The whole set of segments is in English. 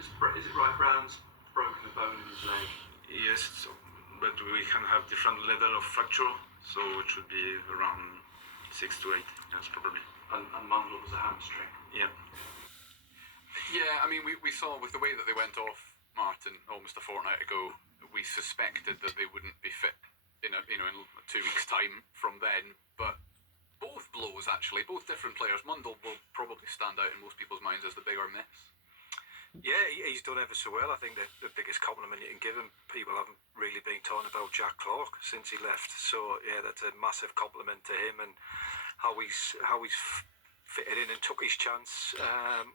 Is it right Brown's broken a bone in his leg? Yes, but we can have different level of fracture, so it should be around 6 to 8, yes, probably. And Mundell was a hamstring. Yeah. Yeah, I mean, we saw with the way that they went off, Martin, almost a fortnight ago, we suspected that they wouldn't be fit in 2 weeks' time from then. But both blows, actually, both different players. Mundell will probably stand out in most people's minds as the bigger miss. Yeah, he's done ever so well. I think the biggest compliment you can give him, people haven't really been talking about Jack Clarke since he left. So yeah, that's a massive compliment to him and how he's fitted in and took his chance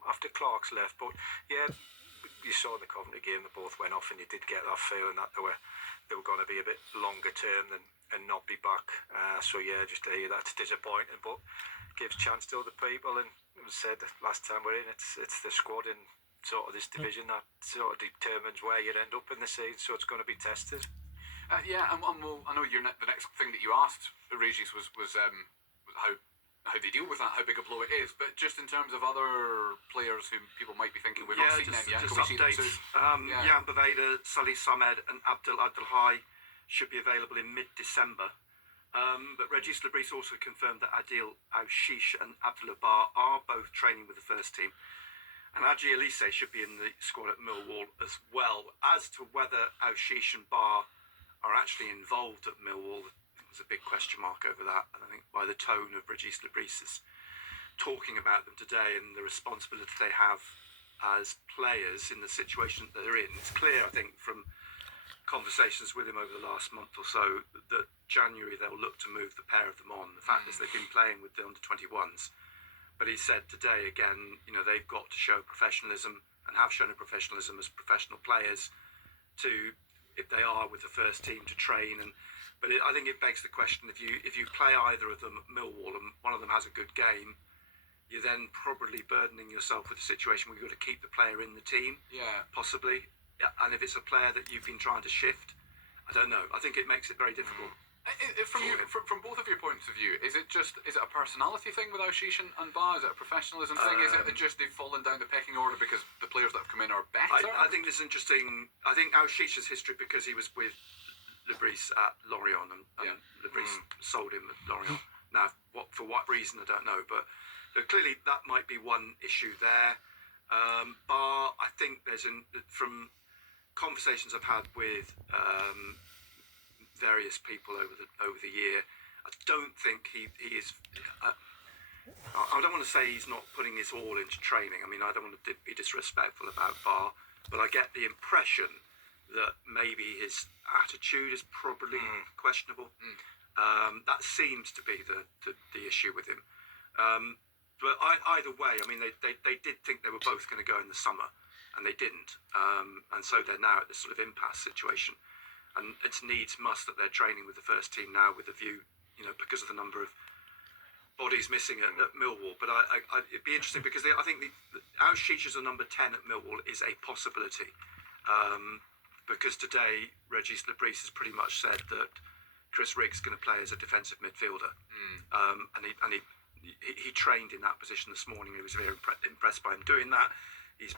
after Clarke's left. But yeah, you saw the Coventry game, they both went off, and you did get that feeling that they were going to be a bit longer term and not be back. So yeah, just to hear that's disappointing, but gives chance to other people. And it was said last time we're in, it's the squad in sort of this division that sort of determines where you end up in the season, so it's going to be tested. Yeah, and I know the next thing that you asked, Regis, was how they deal with that, how big a blow it is. But just in terms of other players who people might be thinking we've not seen them yet, can we see them soon? Jan Baveda, Salih Samed and Abdul Abdulhai should be available in mid-December. But Regis Lebris also confirmed that Adil Aushish and Abdullah Bar are both training with the first team. And Adji Elise should be in the squad at Millwall as well. As to whether Aushish and Bar are actually involved at Millwall, there's a big question mark over that. And I think by the tone of Regis Lebris talking about them today and the responsibility they have as players in the situation that they're in, it's clear, I think, from conversations with him over the last month or so that January they'll look to move the pair of them on. The fact is they've been playing with the under-21s. But he said today again, they've got to show professionalism and have shown a professionalism as professional players to, if they are with the first team, to train. But I think it begs the question, if you play either of them at Millwall and one of them has a good game, you're then probably burdening yourself with a situation where you've got to keep the player in the team, possibly. Yeah, and if it's a player that you've been trying to shift, I don't know. I think it makes it very difficult. From both of your points of view, is it a personality thing with Aushish and Bar? Is it a professionalism thing? Is it just they've fallen down the pecking order because the players that have come in are better? I think this is interesting. I think Aushish's history, because he was with Lebris at Lorient and Lebris sold him at Lorient. Now, for what reason, I don't know. But clearly that might be one issue there. Bar, I think from conversations I've had with various people over the year, I don't think he is. I don't want to say he's not putting his all into training. I mean, I don't want to be disrespectful about Bar, but I get the impression that maybe his attitude is probably questionable. That seems to be the issue with him. But either way, I mean, they did think they were both going to go in the summer, and they didn't. And so they're now at this sort of impasse situation. And it's needs must that they're training with the first team now with a view, because of the number of bodies missing at Millwall. But it'd be interesting because I think Aushish as a number 10 at Millwall is a possibility. Because today, Regis Lebris has pretty much said that Chris Riggs is going to play as a defensive midfielder. And he trained in that position this morning. He was very impressed by him doing that. He's